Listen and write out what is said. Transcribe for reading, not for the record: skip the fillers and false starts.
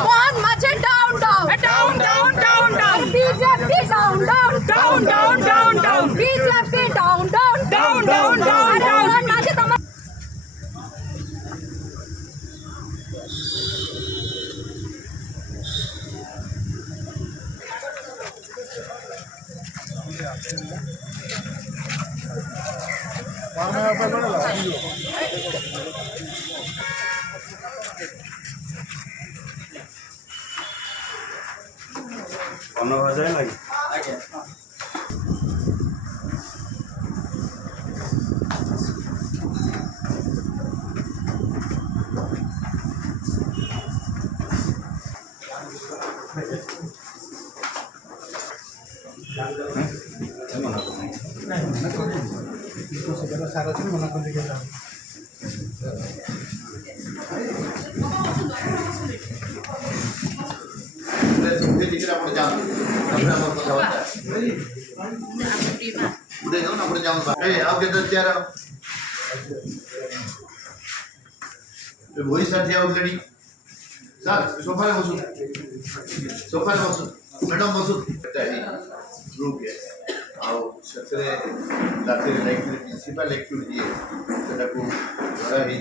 मोहन माझे down down down down down down BJP down down down down down down BJP down down down down down down माझे অন্য ভাষায় নাকি udah jangan aku jangan pak aku kita cara वही साथी आओ लड़ी sir sofa में बसो मैडम बसो ग्रुप है आओ सतरे लाते लाइक प्रिंसिपल एक्टिविटी है सेटा को बड़ा ही